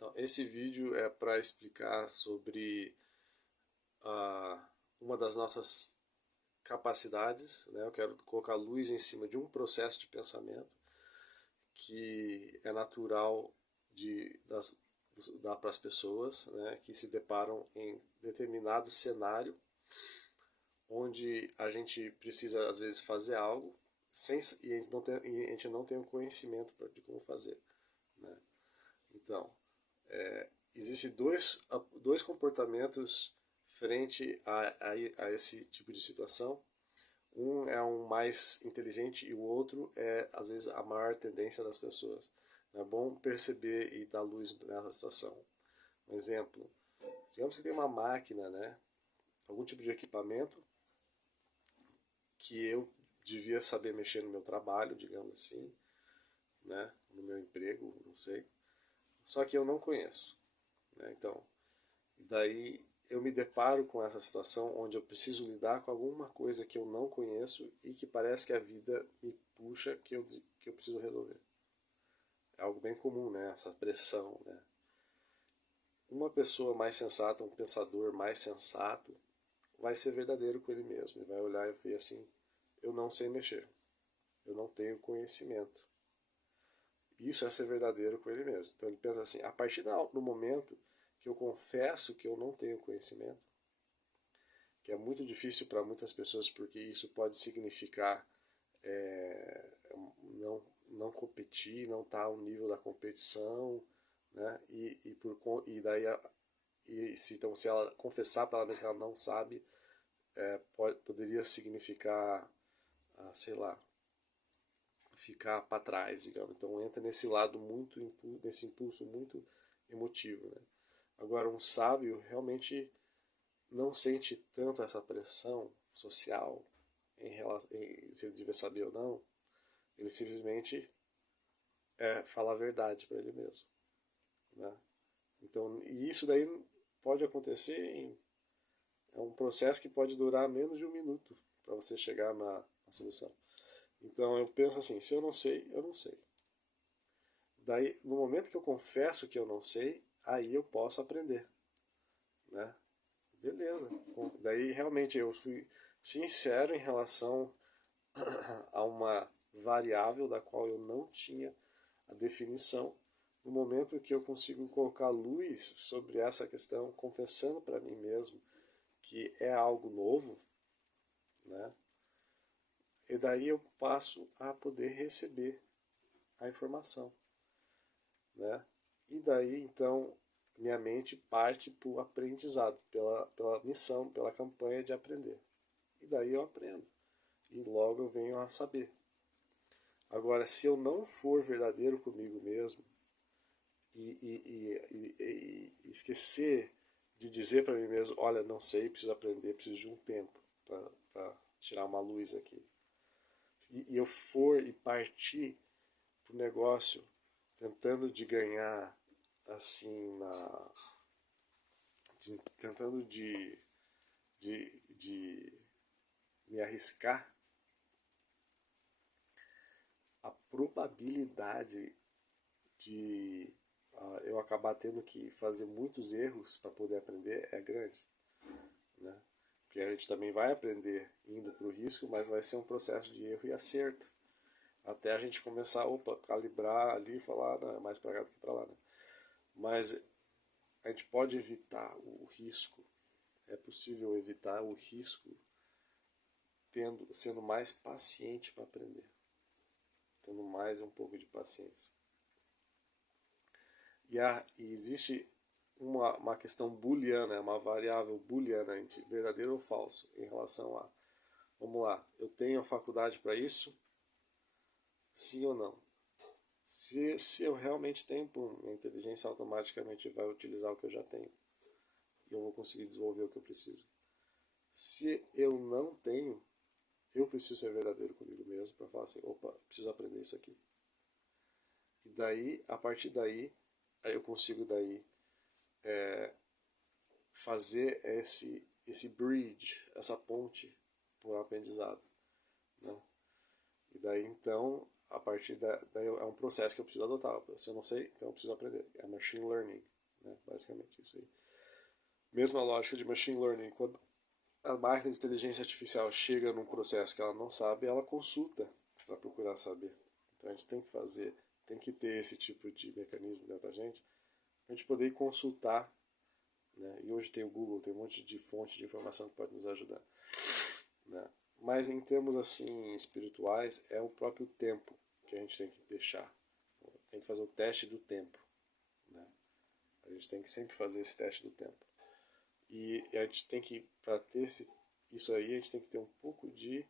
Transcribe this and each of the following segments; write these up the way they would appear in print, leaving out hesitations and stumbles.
Então, esse vídeo é para explicar sobre uma das nossas capacidades, né? Eu quero colocar luz em cima de um processo de pensamento que é natural para as pessoas, né? Que se deparam em determinado cenário onde a gente precisa às vezes fazer algo e a gente não tem o conhecimento de como fazer, né? Então, existem dois comportamentos frente a esse tipo de situação. Um é um mais inteligente e o outro é, às vezes, a maior tendência das pessoas. É bom perceber e dar luz nessa situação. Um exemplo, digamos que tem uma máquina, né? Algum tipo de equipamento que eu devia saber mexer no meu trabalho, digamos assim, né? No meu emprego, não sei. Só que eu não conheço, né? Então, daí eu me deparo com essa situação onde eu preciso lidar com alguma coisa que eu não conheço e que parece que a vida me puxa que eu preciso resolver. É algo bem comum, né? Essa pressão, né? Uma pessoa mais sensata, um pensador mais sensato, vai ser verdadeiro com ele mesmo. Ele vai olhar e ver assim, eu não sei mexer. Eu não tenho conhecimento. Isso é ser verdadeiro com ele mesmo. Então ele pensa assim, a partir do momento que eu confesso que eu não tenho conhecimento, que é muito difícil para muitas pessoas, porque isso pode significar não competir, não estar ao nível da competição, né? Então, se ela confessar para ela mesma que ela não sabe, poderia significar, sei lá, ficar para trás, digamos. Então entra nesse lado nesse impulso muito emotivo, né? Agora um sábio realmente não sente tanto essa pressão social em relação se ele devia saber ou não. Ele simplesmente fala a verdade para ele mesmo, né? Então, e isso daí pode acontecer é um processo que pode durar menos de um minuto para você chegar na solução. Então eu penso assim, se eu não sei, eu não sei. Daí, no momento que eu confesso que eu não sei, aí eu posso aprender, né? Beleza. Daí realmente eu fui sincero em relação a uma variável da qual eu não tinha a definição. No momento que eu consigo colocar luz sobre essa questão, confessando para mim mesmo que é algo novo, né? E daí eu passo a poder receber a informação, né? E daí então minha mente parte para o aprendizado, pela missão, pela campanha de aprender. E daí eu aprendo. E logo eu venho a saber. Agora, se eu não for verdadeiro comigo mesmo e esquecer de dizer para mim mesmo, olha, não sei, preciso aprender, preciso de um tempo para tirar uma luz aqui. E eu for e partir pro negócio tentando de ganhar assim tentando de me arriscar, a probabilidade de eu acabar tendo que fazer muitos erros para poder aprender é grande, né? Porque a gente também vai aprender indo para o risco, mas vai ser um processo de erro e acerto. Até a gente começar, calibrar ali e falar, não, é mais para cá do que para lá, né? Mas a gente pode evitar o risco, é possível evitar o risco sendo mais paciente para aprender, tendo mais um pouco de paciência. E existe uma questão booleana, uma variável booleana entre verdadeiro ou falso em relação a, vamos lá, eu tenho a faculdade para isso? Sim ou não? Se eu realmente tenho, minha inteligência automaticamente vai utilizar o que eu já tenho. E eu vou conseguir desenvolver o que eu preciso. Se eu não tenho, eu preciso ser verdadeiro comigo mesmo para falar assim, opa, preciso aprender isso aqui. E daí, a partir daí, aí eu consigo daí fazer esse bridge, essa ponte para o aprendizado, né? E daí então a partir daí é um processo que eu preciso adotar. Se eu não sei, então eu preciso aprender. É machine learning, né? Basicamente isso aí. Mesma lógica de machine learning, quando a máquina de inteligência artificial chega num processo que ela não sabe, ela consulta para procurar saber. Então a gente tem que ter esse tipo de mecanismo dentro da gente, para a gente poder consultar, né? E hoje tem o Google, tem um monte de fonte de informação que pode nos ajudar, né? Mas em termos assim espirituais, é o próprio tempo que a gente tem que deixar. Tem que fazer o teste do tempo, né? A gente tem que sempre fazer esse teste do tempo. E a gente tem que, para ter isso aí, a gente tem que ter um pouco de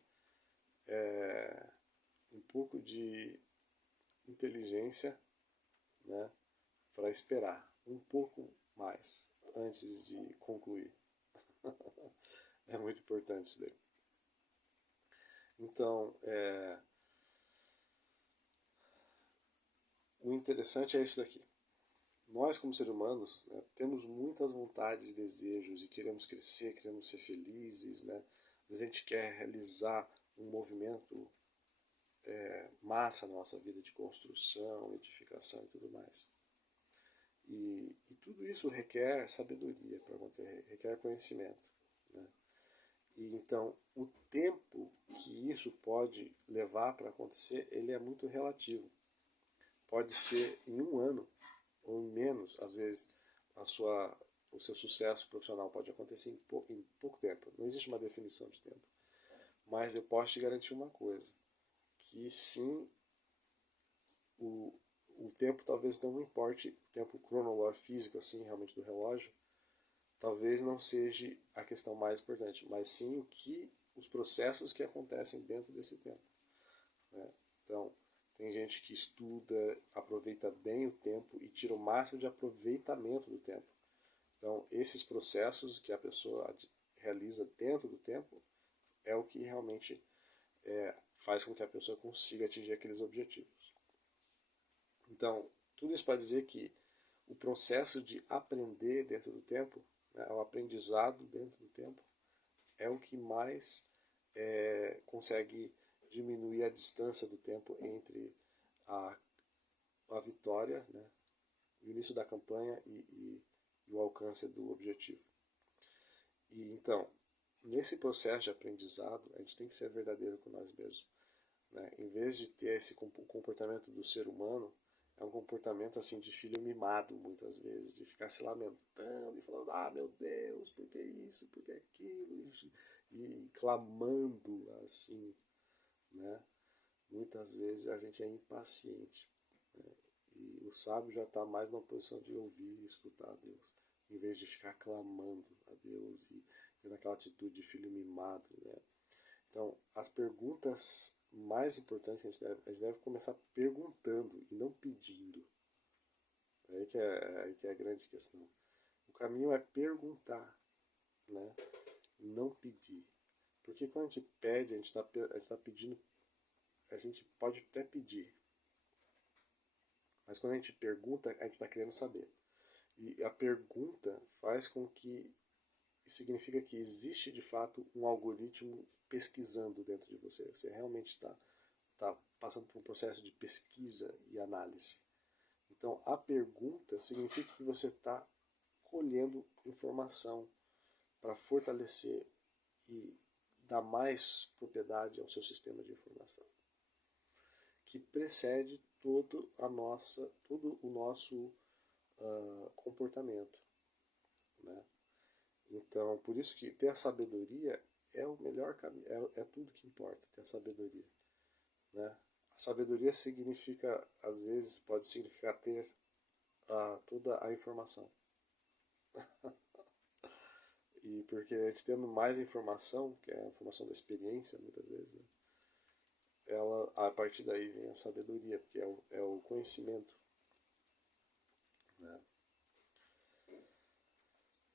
inteligência, né, para esperar um pouco mais antes de concluir. É muito importante isso daí. Então, o interessante é isso daqui. Nós, como seres humanos, né, temos muitas vontades e desejos e queremos crescer, queremos ser felizes, né? Às vezes a gente quer realizar um movimento massa na nossa vida de construção, edificação e tudo mais. E tudo isso requer sabedoria, para acontecer, requer conhecimento, né? E então, o tempo que isso pode levar para acontecer, ele é muito relativo. Pode ser em um ano, ou menos, às vezes, o seu sucesso profissional pode acontecer em pouco tempo. Não existe uma definição de tempo. Mas eu posso te garantir uma coisa, que sim, o tempo talvez não importe, o tempo cronológico físico, assim, realmente do relógio, talvez não seja a questão mais importante, mas sim os processos que acontecem dentro desse tempo, né? Então, tem gente que estuda, aproveita bem o tempo e tira o máximo de aproveitamento do tempo. Então, esses processos que a pessoa realiza dentro do tempo é o que realmente faz com que a pessoa consiga atingir aqueles objetivos. Então, tudo isso para dizer que o processo de aprender dentro do tempo, né, o aprendizado dentro do tempo, é o que mais consegue diminuir a distância do tempo entre a vitória, né, o início da campanha e o alcance do objetivo. E então, nesse processo de aprendizado, a gente tem que ser verdadeiro com nós mesmos, né? Em vez de ter esse comportamento do ser humano, é um comportamento assim de filho mimado, muitas vezes, de ficar se lamentando e falando, ah, meu Deus, por que isso, por que aquilo, e clamando assim, né? Muitas vezes a gente é impaciente, né? E o sábio já está mais numa posição de ouvir e escutar a Deus, em vez de ficar clamando a Deus e tendo aquela atitude de filho mimado, né? Então, as perguntas mais importantes que a gente deve começar perguntando e não pedindo. Aí que é a grande questão. O caminho é perguntar, né? Não pedir. Porque quando a gente pede, a gente tá pedindo, a gente pode até pedir. Mas quando a gente pergunta, a gente está querendo saber. E a pergunta faz com que significa que existe de fato um algoritmo pesquisando dentro de você. Você realmente está passando por um processo de pesquisa e análise. Então, a pergunta significa que você está colhendo informação para fortalecer e dar mais propriedade ao seu sistema de informação, que precede todo o nosso comportamento, né? Então, por isso que ter a sabedoria é o melhor caminho, é tudo que importa, ter a sabedoria, né? A sabedoria significa, às vezes, pode significar ter toda a informação. E porque a gente tendo mais informação, que é a informação da experiência, muitas vezes, né? A partir daí vem a sabedoria, porque é o conhecimento, né?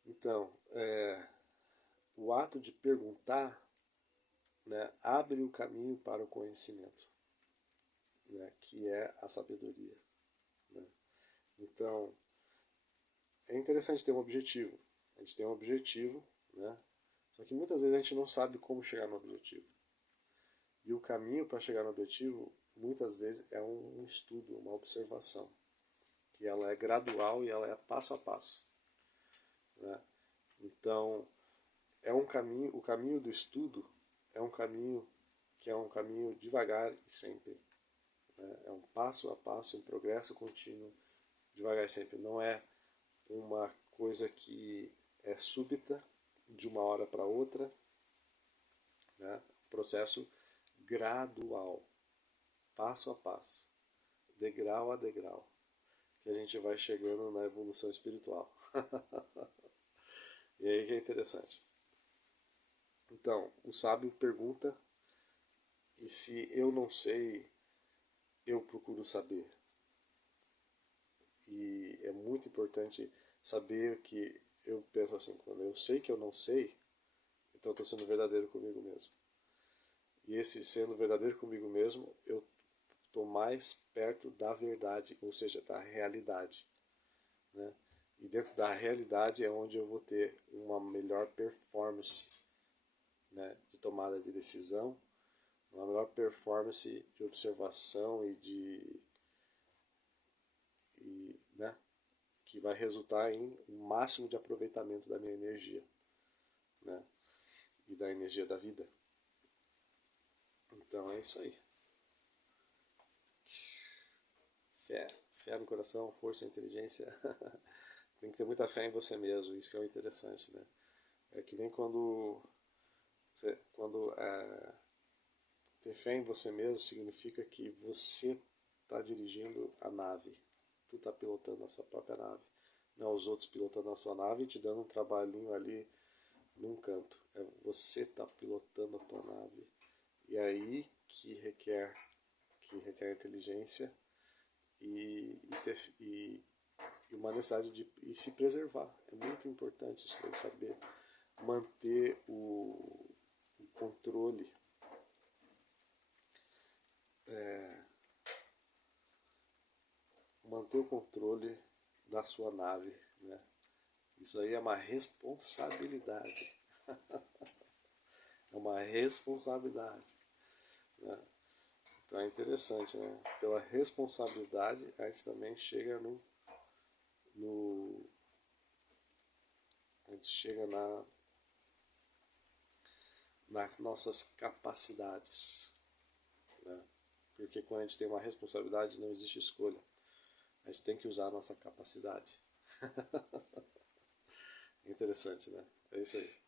Então, o ato de perguntar, né, abre o caminho para o conhecimento, né, que é a sabedoria, né? Então, é interessante ter um objetivo. A gente tem um objetivo, né? Só que muitas vezes a gente não sabe como chegar no objetivo. E o caminho para chegar no objetivo muitas vezes é um estudo, uma observação, que ela é gradual e ela é passo a passo, né? Então, é um caminho, o caminho do estudo é um caminho que é um caminho devagar e sempre, né? É um passo a passo, um progresso contínuo, devagar e sempre. Não é uma coisa que é súbita, de uma hora para outra, né? Processo gradual, passo a passo, degrau a degrau, que a gente vai chegando na evolução espiritual. E aí que é interessante. Então, o sábio pergunta, e se eu não sei, eu procuro saber. E é muito importante saber que eu penso assim, quando eu sei que eu não sei, então eu estou sendo verdadeiro comigo mesmo. E esse sendo verdadeiro comigo mesmo, eu estou mais perto da verdade, ou seja, da realidade, né? E dentro da realidade é onde eu vou ter uma melhor performance, né, de tomada de decisão, uma melhor performance de observação né, que vai resultar em um máximo de aproveitamento da minha energia, né, e da energia da vida. Então é isso aí. Fé no coração, força e inteligência. Tem que ter muita fé em você mesmo, isso que é o interessante, né? É que nem quando ter fé em você mesmo significa que você está dirigindo a nave, tu está pilotando a sua própria nave, não os outros pilotando a sua nave e te dando um trabalhinho ali num canto. É você está pilotando a tua nave. E aí que requer inteligência e uma necessidade de se preservar. É muito importante isso daí, saber manter o controle, manter o controle da sua nave, né? Isso aí é uma responsabilidade. É uma responsabilidade, né? Então é interessante, né? Pela responsabilidade a gente também chega a gente chega nas nossas capacidades, né? Porque quando a gente tem uma responsabilidade não existe escolha. A gente tem que usar a nossa capacidade. Interessante, né? É isso aí.